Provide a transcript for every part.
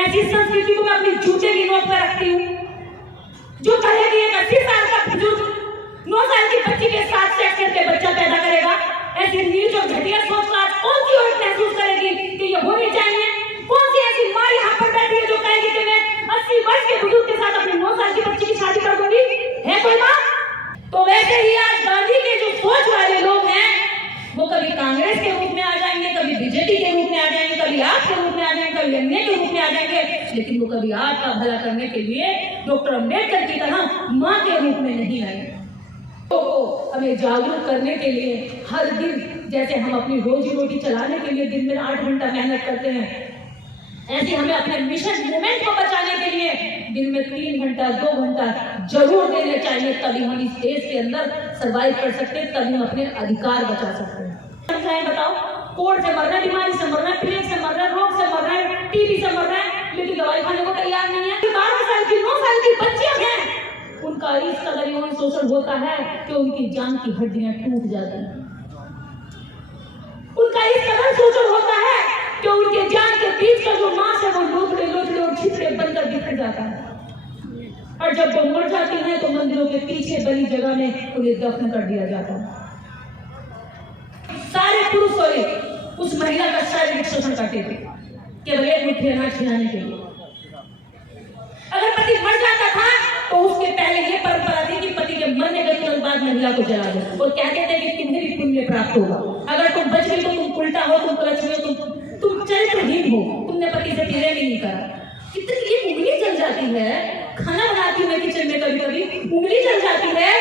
ऐसी संस्कृति को मैं अपनी जूते की नोक पर रखती हूँ जो कहेगी एक 80 साल का बुजुर्ग 9 साल की बच्ची के साथ सेक्स करके बच्चा पैदा करेगा। ऐसी नीच और घटिया सोच का आज कौन सी औरत महसूस करेगी कि ये होनी चाहिए? कौन सी ऐसी माँ यहाँ पर बैठी है जो कहेगी कि मैं 80 वर्ष के बुजुर्ग के साथ अपनी 9 साल की बच्ची की शादी कर दूंगी? है कोई बात? तो वैसे ही आज गांधी के जो सोच वाले लोग हैं वो कभी कांग्रेस के रूप में आ जाएंगे, कभी बीजेपी के रूप में आ जाएंगे, कभी आप के रूप में आ जाएंगे, कभी अन्य के रूप में आ जाएंगे, लेकिन वो कभी आपका भला करने के लिए डॉक्टर अम्बेडकर की तरह माँ के रूप में नहीं आएंगे। तो हमें जागरूक करने के लिए हर दिन जैसे हम अपनी रोजी रोटी चलाने के लिए दिन में 8 घंटा मेहनत करते हैं, ऐसे हमें अपने मिशन मूवमेंट को बचाने के लिए दिन में 3 घंटा 2 घंटा जरूर देने चाहिए। तभी हम इस देश के अंदर सर्वाइव कर सकते हैं, तभी हम अपने अधिकार बचा सकते हैं। बताओ, कोविड से मर रहा है, बीमारी से मर रहा है, प्लेग से मर रहा है, रोग से मर रहा है, टीबी से मर रहा है, लेकिन दवाई खाने को तैयार नहीं है। 12 साल की 9 साल की बच्चियां हैं, उनका इस कदर यौन शोषण होता है कि उनकी जान की हड्डियां टूट जाती हैं। उनका इस कदर शोषण होता है कि उनके जान के बीच का जो मांस है वो लोथड़े लोथड़े और छिपड़े बनकर बिखर जाता है। और जब वो मर जाती है तो मंदिरों के पीछे बनी जगह में उन्हें दफन कर दिया जाता है। सारे पुरुष उस महिला का शारीरिक शोषण करते थे केवल एक मुट्ठी अनाज खिलाने के लिए। अगर पति मर जाता था तो उसके पहले ये परंपरा थी कि पति के मरने के तुरंत बाद महिला को जला दो और कहते थे कि तुम्हें भी पुण्य प्राप्त होगा। अगर तुम बच गई तो तुम उल्टा हो, तुम कलच हो, तुम चरित्रहीन हो, तुमने पति से प्रेम ही नहीं करा। कितनी ये उंगली जल जाती है, खाना बनाती हूँ मैं किचन में, कभी कभी उंगली जल जाती है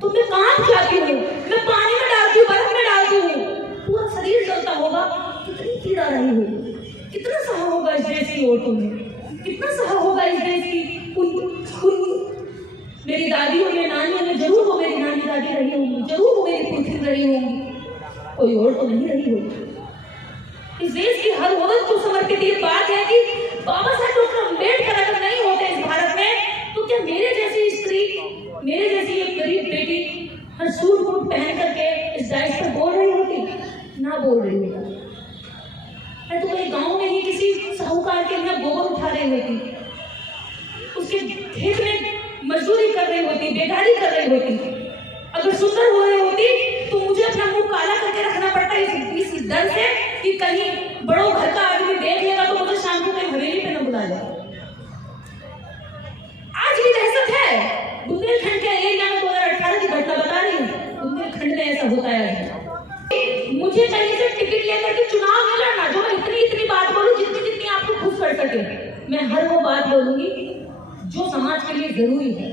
तो मैं काम जाती हूँ, मैं पानी में डालती हूँ, बर्फ में डालती हूँ, पूरा शरीर जलता होगा। कितनी पीड़ा रही होगी, कितना सहा होगा इस देश की औरतों ने, कितना सहा होगा इस देश की मेरी दादियों ने, नानियों ने, जरूर वो मेरी नानी दादी रही होंगी, जरूर वो मेरी पुरखिन रही होंगी, कोई और तो नहीं रही होगी। इस देश की हर औरत को समर्पित ये बात है कि बाबा साहब डॉक्टर अम्बेडकर अगर नहीं होते इस भारत में तो क्या मेरे जैसी स्त्री, मेरे जैसी एक गरीब बेटी हर सूट बूट पहन करके इस दाइश पर बोल रही होती? ना बोल रही होती। मैं तो कहीं गाँव में ही किसी साहूकार के लिए गोबर उठा रही होती, उसके खेत में मजदूरी कर रही होती, बेगारी कर रही होती। अगर सुंदर हो रही होती तो मुझे अपना मुंह काला करके रखना पड़ता इस डर से कि कहीं बड़ों घर का आदमी देख लेगा तो मुझे शाम को कहीं हवेली पे न बुला जाए। आज भी दहशत है। बुंदेलखंड के एरिया में 2018 की घटना बता रही हूँ, बुंदेलखंड में ऐसा होता है। मुझे कहीं से टिकट लेकर के चुनाव में लड़ना, जो मैं इतनी बात बोलूं जितनी आपको खुश कर सके। मैं हर वो बात बोलूंगी जो समाज के लिए जरूरी है,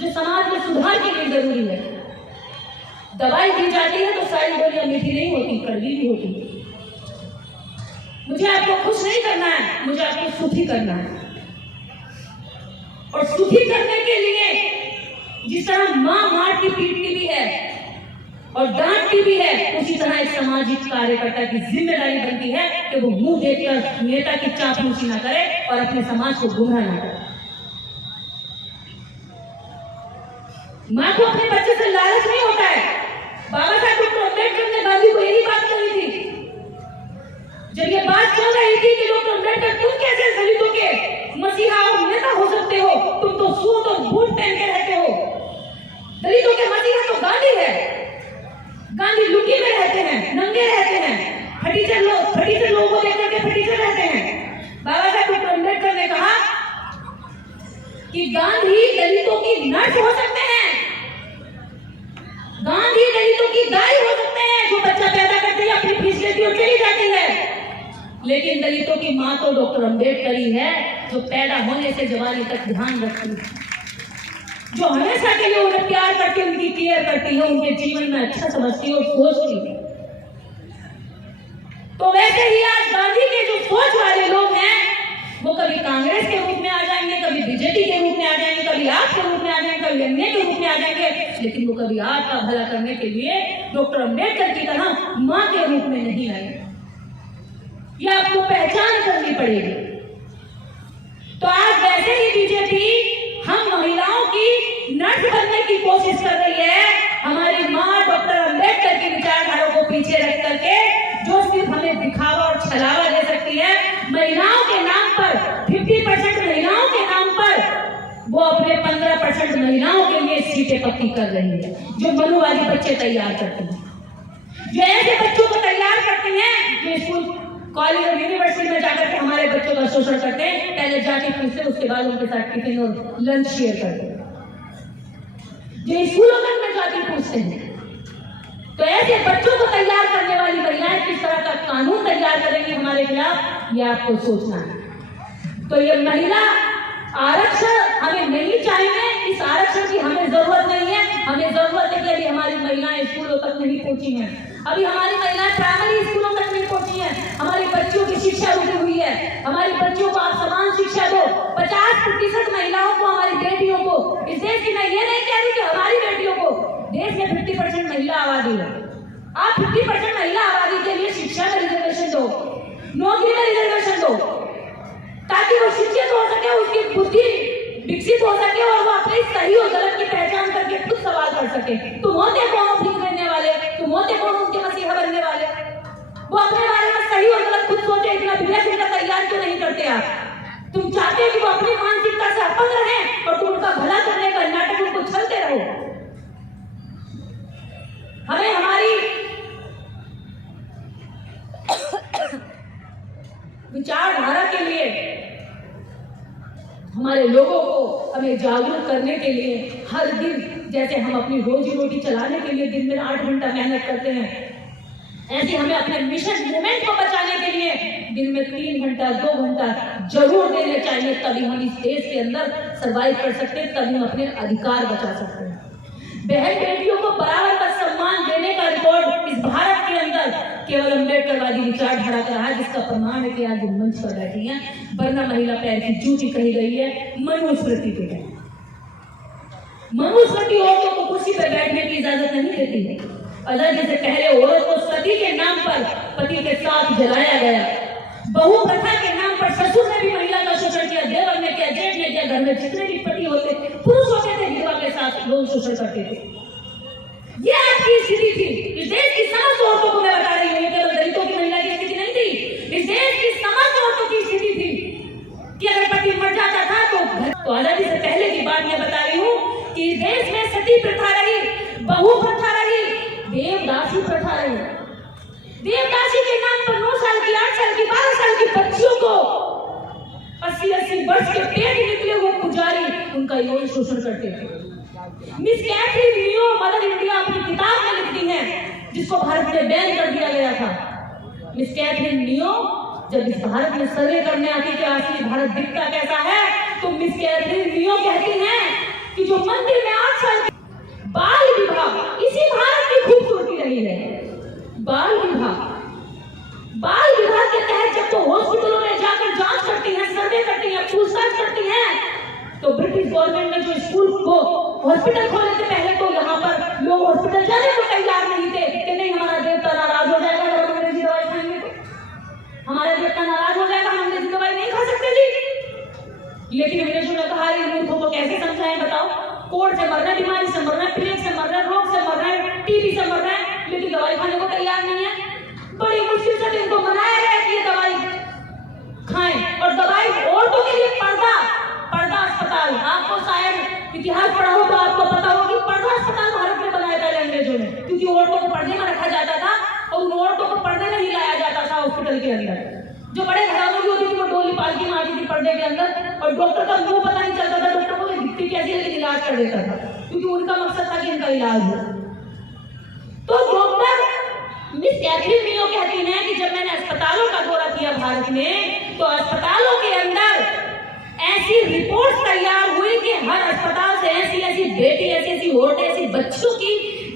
जो समाज में सुधार के लिए जरूरी है। दवाई दी जाती है तो सारी गोलियां मीठी नहीं होती, कड़वी भी होती। मुझे आपको खुश नहीं करना है, मुझे आपको सुखी करना है। और सुखी करने के लिए जिस तरह माँ मारती पीटती भी है और डांटती भी है, उसी तरह एक सामाजिक कार्यकर्ता की जिम्मेदारी बनती है कि वो मुंह देखकर नेता की चापलूसी ना करे और अपने समाज को गुमराह ना करे। माँ को अपने बच्चे से लालच नहीं होता है। बाबा साहब डॉक्टर अम्बेडकर ने गांधी को यही बात कही थी जब ये बात चल रही थी कि डॉक्टर अम्बेडकर तुम कैसे दलितों के मसीहा और नेता हो सकते हो, तुम तो सूट और बूट पहन के रहते हो। दलितों के मसीहा तो गांधी है। गांधी लुंगी में रहते हैं, नंगे रहते हैं, फटीचर लोगों को लेकर के फटीचर रहते हैं। बाबा साहब डॉक्टर अम्बेडकर ने कहा कि गांधी दलितों की नर्स हो सकते हैं, गांधी दलितों की दाई हो सकते हैं जो बच्चा पैदा करती है, अपनी फीस लेती और चली जाती है, लेकिन दलितों की माँ तो डॉक्टर अम्बेडकर ही है जो पैदा होने से जवानी तक ध्यान रखती है, जो हमेशा के लिए उन्हें प्यार करती है, उनकी केयर करती है, उनके जीवन में अच्छा समझती है और सोचती है। तो वैसे ही आज गांधी के जो सोच वाले लोग हैं वो कभी कांग्रेस के रूप में आ जाएंगे, कभी बीजेपी के रूप में आ जाएंगे, कभी आप के रूप में आ जाएंगे, कभी अन्य के रूप में आ जाएंगे, लेकिन वो कभी आपका भला करने के लिए डॉक्टर अम्बेडकर की तरह माँ के रूप में नहीं आएंगे। ये आपको पहचान करनी पड़ेगी। तो आज वैसे ही बीजेपी हम महिलाओं की नर्स बनने की कोशिश कर रही है, हमारी माँ डॉक्टर अम्बेडकर की विचारधारा को पीछे रख करके, जो सिर्फ हमें दिखावा और छलावा दे सकती है, महिलाओं के नाम पर 50% महिलाओं के लिए सीटें पक्की कर रही है, जो मनुवादी बच्चे तैयार करती हैं, जो ऐसे बच्चों को तैयार करती हैं जो स्कूल कॉलेज और यूनिवर्सिटी में जाकर के हमारे बच्चों का शोषण करते हैं। पहले जाके पूछते, उसके बाद उनके साथ टिफिन और लंच शेयर करते हैं, जो स्कूलों तक में जाके पूछते हैं। तो ऐसे बच्चों को तैयार करने वाली महिलाएं किस तरह का कानून तैयार करेंगी हमारे खिलाफ, ये आपको सोचना है। तो ये महिला आरक्षण हमें नहीं चाहिए, इस आरक्षण की हमें जरूरत नहीं है। हमें जरूरत है कि अभी हमारी महिलाएं स्कूलों तक नहीं पहुंची हैं, अभी हमारी महिलाएं प्राइमरी स्कूलों तक नहीं पहुंची हैं, हमारी बच्चियों की शिक्षा रुकी हुई है। हमारी बच्चियों को आप समान शिक्षा दो। 50% महिलाओं को, हमारी बेटियों को इस देश की, मैं ये नहीं कह रही कि हमारी बेटियों को, देश में 50% महिला आबादी है, आप 50% महिला आबादी के लिए शिक्षा में रिजर्वेशन दो, नौकरी में रिजर्वेशन दो, ताकि वो शिक्षित हो सके, उसकी बुद्धि विकसित हो सके और वो अपने सही और गलत की पहचान करके खुद सवाल कर सके। तुम होते कौन भीख देने वाले, तुम होते कौन उनके मसीहा बनने वाले? वो अपने बारे में सही और गलत खुद सोचे, इतना बिना शिक्षा तैयार क्यों नहीं करते आप? तुम चाहते हो कि वो अपनी मानसिकता से अपंग रहे और तुम उनका भला करने का नाटक उनको चलते रहो। हमें हमारी विचारधारा के लिए, हमारे लोगों को हमें जागरूक करने के लिए हर दिन, जैसे हम अपनी रोजी रोटी चलाने के लिए दिन में 8 घंटा मेहनत करते हैं, ऐसे हमें अपने मिशन मूवमेंट को बचाने के लिए दिन में 3 घंटा 2 घंटा जरूर देने चाहिए। तभी हम इस देश के अंदर सरवाइव कर सकते हैं, तभी हम अपने अधिकार बचा सकते हैं। बहन बेटियों को बराबर का सम्मान देने का रिकॉर्ड इस भारत के अंदर केवल अम्बेडकरवादी विचारधारा का रहा, जिसका प्रमाण है कि आज जो मंच पर बैठी हैं, वरना महिला पैर की जूती कही गई है मनुस्मृति के तहत। मनुस्मृति औरतों को कुर्सी पर बैठने की इजाजत नहीं देती है। आजादी से पहले औरत को सती के नाम पर पति के साथ जलाया गया, बहु प्रथा के नाम पर ससुर ने भी महिला का शोषण किया, देवर ने किया, जेठ ने किया, घर में जितने भी पति होते पुरुष होते थे, विधवा के साथ लोग शोषण करते थे। ये आज की स्थिति थी। इस देश की समस्त औरतों को मैं बता रही हूँ, केवल दलितों की महिला की स्थिति नहीं थी, इस देश की समस्त औरतों की स्थिति थी कि अगर पति मर जाता था तो आजादी से पहले की बात मैं बता रही हूँ कि इस देश में सती प्रथा रही, बहु प्रथा रही, देवदासी प्रथा रही। देवदासी के नाम पर 9 साल की, 8 साल की, 12 साल की बच्चियों को 80-80 वर्ष के पेट निकले हुए पुजारी उनका यौन शोषण करते थे। मिस कैथरीन लियो मदर इंडिया अपनी किताब में लिखती हैं, जिसको भारत में बैन कर दिया गया था। मिस कैथरीन लियो जब इस भारत में सर्वे करने आती कि असली भारत दिखता कैसा है, तो मिस कैथरीन लियो कहती हैं कि जो मंदिर में 8 साल बाल विवाह इसी भारत की खूबसूरती रही है। बाल विवाह के तहत जब तो हॉस्पिटलों में जाकर जांच करती हैं, सर्वे करती हैं, पूछताछ करती हैं, तो ब्रिटिश गवर्नमेंट ने जो स्कूल को हॉस्पिटल खोले थे पहले, तो यहाँ पर लोग हॉस्पिटल जाने को तैयार नहीं थे कि नहीं हमारा देवता नाराज हो जाएगा अगर हम अंग्रेजी दवाई खाएंगे, तो हमारा देवता नाराज हो जाएगा, हम अंग्रेजी दवाई नहीं खा सकते जी। लेकिन अंग्रेजों ने कहा ये मूर्खों को कैसे समझाएं बताओ, कोढ़ से मर रहे, बीमारी से मर रहे, प्लेग से मर रहे, रोग से मर रहे, टीबी से मर रहे, लेकिन दवाई खाने को तैयार नहीं है। बड़ी मुश्किल से इनको मनाया गया कि ये दवाई खाएं, और दवाई औरतों के लिए पर्दा अस्पताल, आपको शायद इतिहास पढ़ा हो तो आपको पता हो कि पर्दा अस्पताल भारत में बनाया था अंग्रेजों ने, क्योंकि औरतों को पर्दे में रखा जाता था और उन औरतों को पर्दे में ही लाया जाता था हॉस्पिटल के अंदर। जो बड़े घरानों की होती थी वो डोली पालकी में आती थी पर्दे के अंदर, और डॉक्टर का मुंह पता नहीं चलता था, डॉक्टर को दिखती कैसी लेकिन इलाज कर देता था, क्योंकि उनका मकसद था कि इनका इलाज हो। तो डॉक्टर मिस कैथरीन लियो कहती हैं कि जब मैंने अस्पतालों का दौरा किया भारत में, तो अस्पतालों के अंदर ऐसी रिपोर्ट तैयार हुई कि हर अस्पताल से ऐसी बेटी, ऐसी औरतें, ऐसी बच्चों की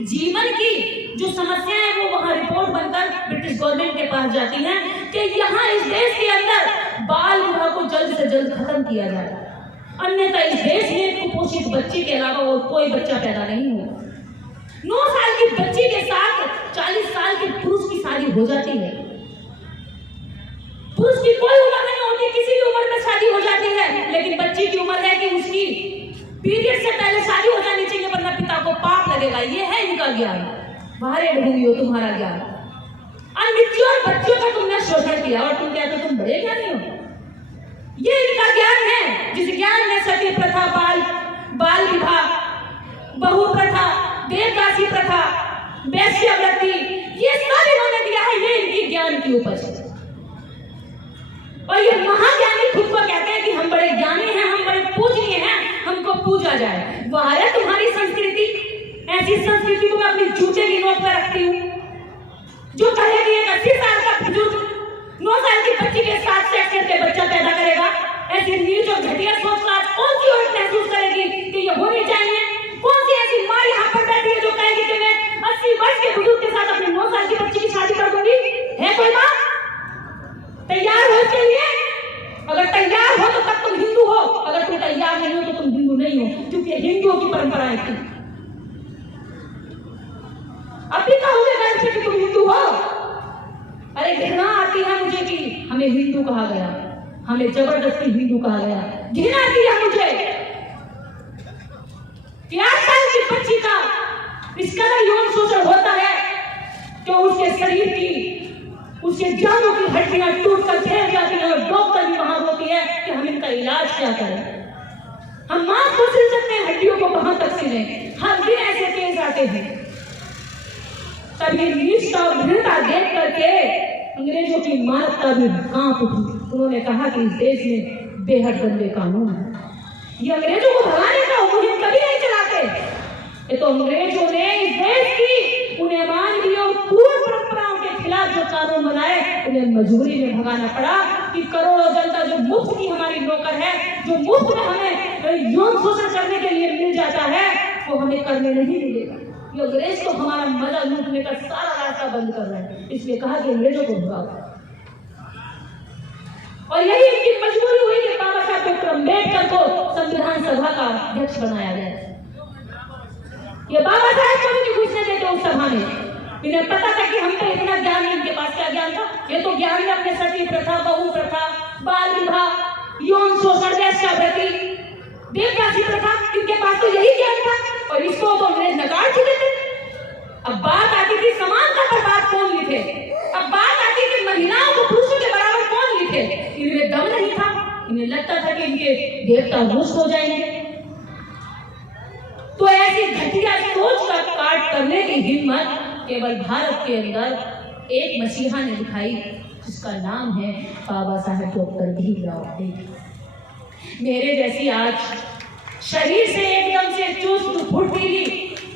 जीवन की जो समस्याएं हैं वो वहां रिपोर्ट बनकर ब्रिटिश गवर्नमेंट के पास जाती हैं कि यहाँ इस देश के अंदर बाल विवाह को जल्द से जल्द खत्म किया जाए, अन्यथा इस देश में कुपोषित बच्चे के अलावा और कोई बच्चा पैदा नहीं होगा। 9 साल की बच्ची के साथ 40 साल के पुरुष की शादी हो जाती है। पुरुष की कोई उम्र नहीं होती, किसी भी उम्र में शादी हो जाती है, लेकिन बच्ची की उम्र है कि उसकी पीरियड से पहले शादी हो जानी चाहिए, वरना पिता को पाप लगेगा। ये है इनका ज्ञान, बाहर ढूंढी हो तुम्हारा ज्ञान। अनमेच्योर बच्चों का तुमने शोषण किया और तुम कहते हो तुम बड़े ज्ञानी हो। ये इनका ज्ञान है, जिस ज्ञान में सती प्रथा, बाल विवाह, बहु प्रथा, देवदासी प्रथा, वैश्यवृत्ति, ये सब इन्होंने दिया है। ये इनकी ज्ञान की उपज है। और ये महाज्ञानी खुद को कहते हैं कि हम बड़े ज्ञानी हैं, हम बड़े पूजनीय हैं, हमको पूजा जाए। वो है तुम्हारी संस्कृति। ऐसी संस्कृति को मैं अपनी जूते की नोक पर रखती हूँ। जो कहेगी एक 80 साल का बुजुर्ग 9 साल की बच्ची के साथ सेक्स करके बच्चा पैदा करेगा, ऐसी नीच और घटिया सोच का आज कौन सी औरत महसूस करेगी कि ये होनी चाहिए? कौन सी ऐसी माँ यहाँ पर बैठी है जो कहेगी कि मैं 80 वर्ष के बुजुर्ग के साथ अपनी 9 साल की बच्ची की शादी कर दूंगी? है कोई माँ तैयार हो इसके लिए? अगर तैयार हो तो तब तुम हिंदू हो, अगर तुम तैयार नहीं हो तो तुम हिंदू नहीं हो, क्योंकि हिंदुओं की परंपराएं थी। अभी कहोगे गर्व से कि तुम हिंदू हो? अरे घृणा आती है मुझे कि हमें हिंदू कहा गया, हमें जबरदस्ती हिंदू कहा गया। घृणा आती है मुझे कि 8 साल की बच्ची का इस कदर यौन शोषण होता है कि उसके शरीर की, उसके जांघों की हड्डियां टूट कर फैल जाती है और डॉक्टर भी वहां रोती है कि हम इनका इलाज क्या करें। हम मांस को सिल सकते हैं, हड्डियों को कहां तक सिलें? हर दिन ऐसे केस आते हैं। तभी नीच और घृणा देख करके अंग्रेजों की मानवता भी कांप उठी। उन्होंने कहा कि इस देश में बेहद गंदे कानून है, ये अंग्रेजों को भगाने का मुहिम कभी नहीं चलाते। ये तो अंग्रेजों ने इस देश की उन्हें मानवीय और पूर्ण परंपराओं के खिलाफ जो कानून बनाए, उन्हें मजबूरी में भगाना पड़ा कि करोड़ों जनता जो मुफ्त की हमारी नौकर है, जो मुफ्त में हमें यौन शोषण करने के लिए मिल जाता है, वो हमें करने नहीं मिलेगा। ये अंग्रेज तो हमारा मजा लूटने का सारा रास्ता बंद कर रहे हैं, इसलिए कहा कि अंग्रेजों को भगाओ। और यही इनकी मजबूरी हुई कि बाबा साहब डॉक्टर अम्बेडकर को संविधान सभा का अध्यक्ष बनाया गया। ये बाबा साहब को भी नहीं घुसने देते उस सभा में। इन्हें पता था कि हम पे इतना ज्ञान है, इनके पास क्या ज्ञान था? ये तो ज्ञान में अपने सती प्रथा, बहु प्रथा, बाल विवाह, यौन शोषण, वैश्यवृत्ति, देवदासी प्रथा, इनके पास तो यही ज्ञान था। और इसको तो अंग्रेज नकार चुके थे। अब बात आती थी समानता पर बात कौन लिखे, अब बात आती थी महिलाओं को पुरुषों के बराबर कौन लिखे। इनमें दम नहीं था, इन्हें लगता था कि इनके देवता रुष्ट हो जाएंगे। तो ऐसी घटिया सोच का काट करने की हिम्मत केवल भारत के अंदर एक मसीहा ने दिखाई, जिसका नाम है बाबा साहेब डॉक्टर भीमराव अम्बेडकर। मेरे जैसी आज शरीर से एकदम से चुस्त फुर्तीली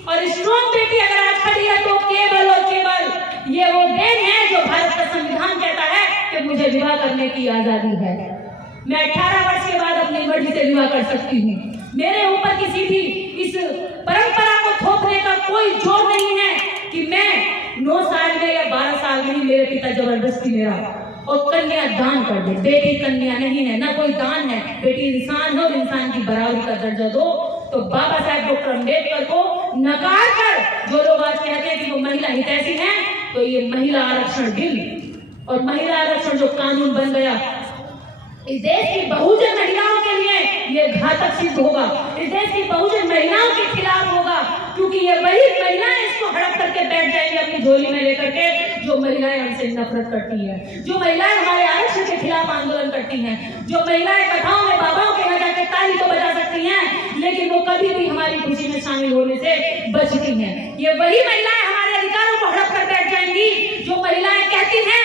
और स्ट्रॉन्ग बेटी अगर आज खड़ी है, तो केवल और केवल ये वो देन है जो भारत का संविधान कहता है कि मुझे विवाह करने की आजादी है। मैं 18 वर्ष के बाद अपनी मर्जी से विवाह कर सकती हूँ। मेरे ऊपर किसी भी इस परंपरा को थोपने का कोई जोर नहीं है कि मैं 9 साल में या 12 साल में ही मेरे पिता जबरदस्ती मेरा और कन्या दान कर दे। बेटी कन्या नहीं है, ना कोई दान है, बेटी इंसान है और इंसान की बराबरी का दर्जा दो। तो बाबा साहब डॉक्टर अम्बेडकर को नकार कर जो लोग आज कहते हैं कि वो महिला हितैषी हैं, तो ये महिला आरक्षण बिल और महिला आरक्षण जो कानून बन गया, इस देश की बहुजन महिलाओं के लिए ये घातक सिद्ध होगा। इस देश की बहुजन महिलाओं के खिलाफ होगा, क्योंकि ये वही महिलाएं इसको हड़प करके बैठ जाएंगी अपनी झोली में लेकर के, जो महिलाएं हमसे नफरत करती हैं, जो महिलाएं हमारे आरक्षण के खिलाफ आंदोलन करती हैं, जो महिलाएं कथाओं में बाबाओं के यहाँ जाकर ताली तो बजा सकती हैं, लेकिन वो कभी भी हमारी खुशी में शामिल होने से बचती हैं। ये वही महिलाएं हमारे अधिकारों को हड़प कर बैठ जाएंगी, जो महिलाएं कहती हैं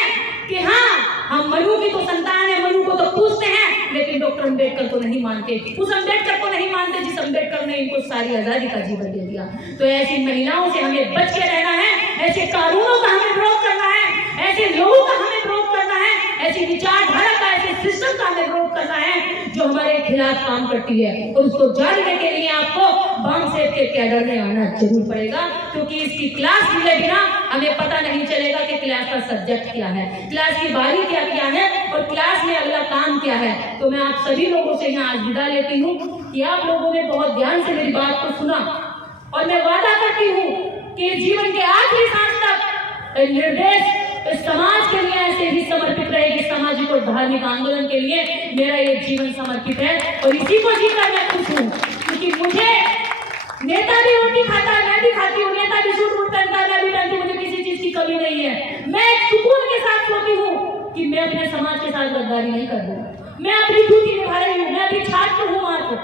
कि हाँ हम मनु की तो संतान है, मनु को तो पूछते हैं, लेकिन डॉक्टर अम्बेडकर को नहीं मानते, उस अम्बेडकर को नहीं मानते जिस अम्बेडकर ने इनको सारी आजादी का जीवन दे दिया। तो ऐसी महिलाओं से हमें बच के रहना है, ऐसे कानूनों का हमें विरोध करना है, ऐसे लोगों का हमें विरोध करना है, ऐसी विचारधारा का, ऐसे सिस्टम का हमें विरोध करना है जो हमारे खिलाफ काम करती है। और उसको जानने के लिए आपको बामसेब के कैडर में आना जरूर पड़ेगा, क्योंकि इसकी क्लास मिले बिना हमें पता नहीं चलेगा कि क्लास का सब्जेक्ट क्या है, क्लास की बारी क्या है और क्लास में अगला काम क्या है। तो मैं आप सभी लोगों से यहाँ आज विदा लेती हूँ कि आप लोगों ने बहुत ध्यान से मेरी बात को सुना, और मैं वादा करती हूँ कि जीवन के आखिरी सांस तक निर्देश इस समाज के लिए ऐसे ही समर्पित रहेगी। सामाजिक और धार्मिक आंदोलन के लिए मेरा ये जीवन समर्पित है, और इसी को जीकर मैं खुश हूँ, क्योंकि मुझे नेता भी रोटी खाता है, मैं भी खाती हूँ, नेता भी सूट वूट पहनता है, मैं भी पहनती हूँ, मुझे किसी चीज की कमी नहीं है। मैं सुकून के साथ सोती हूँ कि मैं अपने समाज के साथ गद्दारी नहीं कर दूँ, मैं अपनी ड्यूटी निभा रही हूँ, मैं अभी छात्र हूँ, मात्र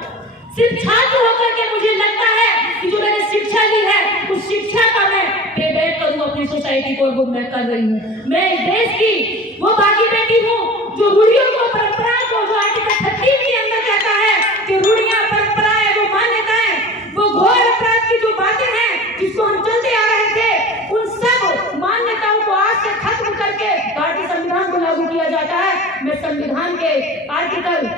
सिर्फ छात्र होकर के मुझे लगता है कि जो मैंने शिक्षा ली है उस शिक्षा का मैं पेबैक करूं अपनी सोसाइटी को, और वो मैं कर रही हूं। मैं इस देश की वो बाकी बेटी हूं जो रूढ़ियों को, परंपरा को, जो आर्टिकल 30 के अंदर कहता है कि रूढ़ियां, परंपराएं, वो मान्यताएं, वो घोर अपराध की जो बातें हैं जिसको हम चलते आ रहे थे, उन सब मान्यताओं को आज से खत्म करके भारतीय संविधान को लागू किया जाता है। मैं संविधान के आर्टिकल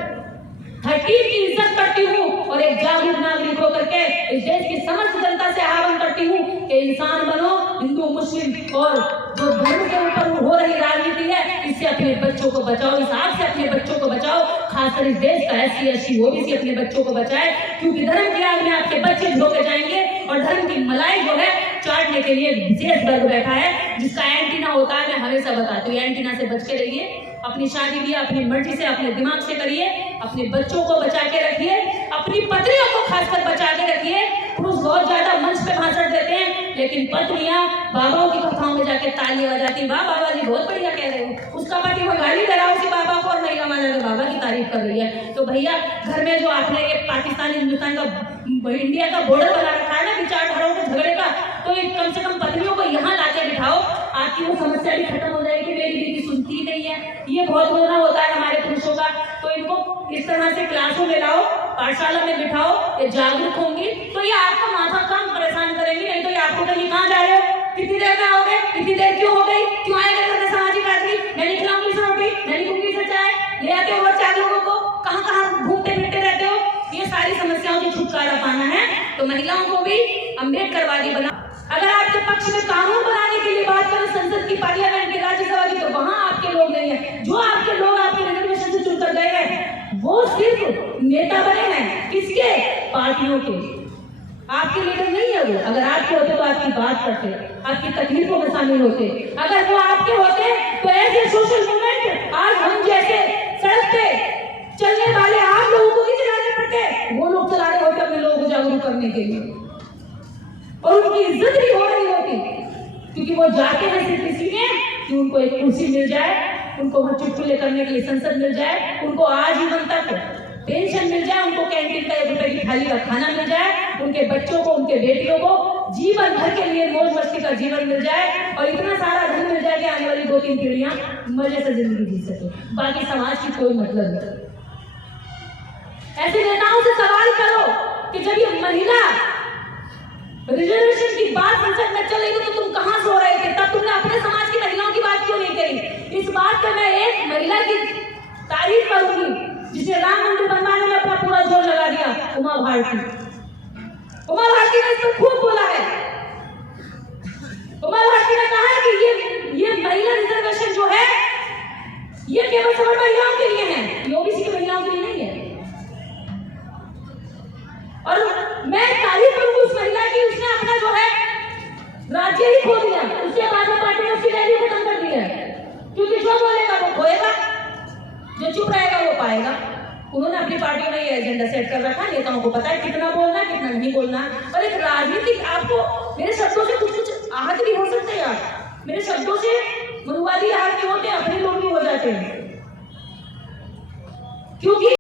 30 की इज्जत करती हूँ और एक जागरूक नागरिक होकर के इस देश की समस्त जनता से आह्वान करती हूँ कि इंसान बनो, हिंदू, मुस्लिम और जो धर्म के ऊपर हो रही राजनीति है इससे अपने बच्चों को बचाओ, इस आग से अपने बच्चों को बचाओ। खासकर इस देश का SC ST OBC अपने बच्चों को बचाए, क्योंकि धर्म की आग में आपके बच्चे झोंके जाएंगे और धर्म की मलाई जो है चाटने के लिए विशेष वर्ग बैठा है जिसका एंटीना होता है। मैं हमेशा बताती हूँ, एंटीना से बच के रहिए। अपनी शादी भी अपनी मर्जी से, अपने दिमाग से करिए, अपने बच्चों को बचा के रखिए, अपनी पत्नियों को खासकर बचा के रखिए। पुरुष बहुत ज्यादा मंच पे भाषण देते हैं, लेकिन पत्नियां बाबाओं की कथाओं में जाके तालियां बजाती, वाह बाबा जी बहुत बढ़िया कह रहे हो। उसका पति वो गाली दे रहा है उसी बाबा को और महिला माना के बाबा की तारीफ कर रही है। तो भैया घर में जो आपने ये पाकिस्तान हिंदुस्तान का इंडिया का बॉर्डर बना रखा है ना विचारधाराओं के झगड़े का, तो कम से कम पत्नियों को यहाँ लाके बिठाओ, आपकी वो समस्या भी खत्म हो जाएगी। मेरी बीवी सुनती नहीं है, ये बहुत रोना होता है हमारे पुरुषों का। तो इनको इस तरह से क्लासों में लाओ, पाठशाला में बिठाओ, ये जागरूक होंगी तो ये आपका माथा कम परेशान करेंगी। नहीं तो ये आपको कहीं कहाँ जा रहे हो, कितनी देर में आओगे, इतनी देर क्यों हो गई, क्यों आए गए सामाजिक आदमी, मैंने खिलाऊंगी से रोटी, मैंने दूंगी से चाय, ले आते हो 4 लोगों को, कहाँ कहाँ घूमते फिरते रहते हो। ये सारी समस्याओं से छुटकारा पाना है तो महिलाओं को भी अम्बेडकरवादी बना। अगर आपके पक्ष में कानून बनाने के लिए बात करें संसद की, पार्लियामेंट की, राज्यसभा की, तो वहां आपके लोग नहीं है। जो आपके लोग आपके रिजर्वेशन से चुनकर गए हैं वो सिर्फ नेता बने हैं, किसके, पार्टियों के। आपके लीडर नहीं है वो। अगर आपके होते तो आपकी बात करते, आपकी तकलीफों में शामिल होते। अगर वो आपके होते तो ऐसे सोशल मूवमेंट आज हम जैसे सड़क पे चलने वाले आप लोगों को नहीं चलाने पड़ते, वो लोग चला रहे होते अपने लोगों को जागरूक करने के लिए, और उनकी इज्जत भी हो रही होती, क्योंकि वो जाते हैं सिर्फ इसलिए कि उनको एक कुर्सी मिल जाए, उनको वहां चुटकुले करने के लिए संसद मिल जाए, उनको आजीवन तक पेंशन मिल जाए, उनको कैंटीन का 1 रुपए की थाली का खाना मिल जाए, उनके बच्चों को, उनके बेटियों को जीवन भर के लिए मौज मस्ती का जीवन मिल जाए, और इतना सारा धन मिल जाए कि आने वाली 2-3 पीढ़ियां मजे से जिंदगी जी सके। बाकी समाज की कोई मतलब नहीं। ऐसे नेताओं से सवाल करो कि जब ये महिला रिजर्वेशन की बात संसद में चल रही थी तो तुम कहां सो रहे थे, तब तुमने अपने समाज की महिलाओं की बात क्यों नहीं करी। इस बात पे मैं एक महिला की तारीफ करूंगी जिसने राम मंदिर बनवाने में अपना पूरा जोर लगा दिया, उमा भारती। उमा भारती ने इस पर खूब बोला है। उमा भारती ने कहा है कि ये महिला रिजर्वेशन जो है ये केवल सवर्ण महिलाओं के लिए है, ये OBC की महिलाओं के लिए नहीं है। और मैं तारीफ करूंगी उस महिला की, उसने अपना जो है राज्य ही खो दिया, उसके बाद में पार्टी ने उसकी वैल्यू खत्म कर दी है, क्योंकि जो बोलेगा वो खोएगा, जो चुप रहेगा वो पाएगा। उन्होंने अपनी पार्टी में ये एजेंडा सेट कर रखा, नेताओं को पता है कितना बोलना कितना नहीं बोलना। और एक राजनीतिक, आपको मेरे शब्दों से कुछ आहत भी हो सकते हैं, यार मेरे शब्दों से मनुवादी आहत भी होते हैं, अपने लोग भी हो जाते हैं, क्योंकि